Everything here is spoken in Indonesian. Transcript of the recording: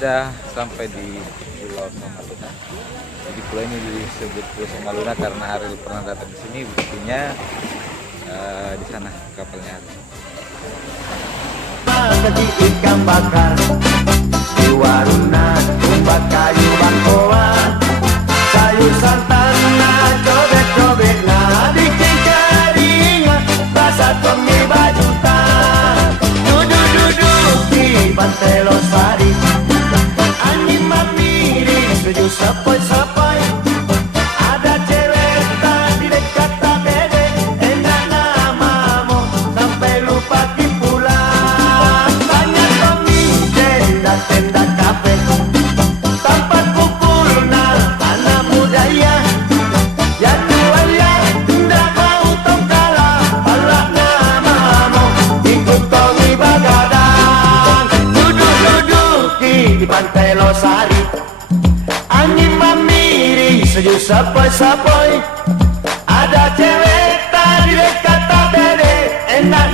sudah sampai di Pulau Samaluna. Jadi pulau ini disebut Pulau Samaluna karena Ariel pernah datang ke sini, buktinya di sana kapalnya. Jadi ikan bakar di waruna, tumbat kayu bangkoan, sayur santan, cobek-cobek, bikin keringat, basah mie bajutan, duduk-duduk di pantai Losari, angin mamiri, sejuk sepoi-sepoi, ada cewek di dekat tabede, enak namamu, sampai lupa pulang, banyak tomi, tenda-tenda kafe, tempat kumpulna anak muda ya, ya tua ya, ndak mau tong kalah, palak namamu, ikut tomi bagadang, duduk-duduk di pantai Losari, angin mamiri, sejuk sepoi-sepoi, ada cewek tadi dekat tabede, enak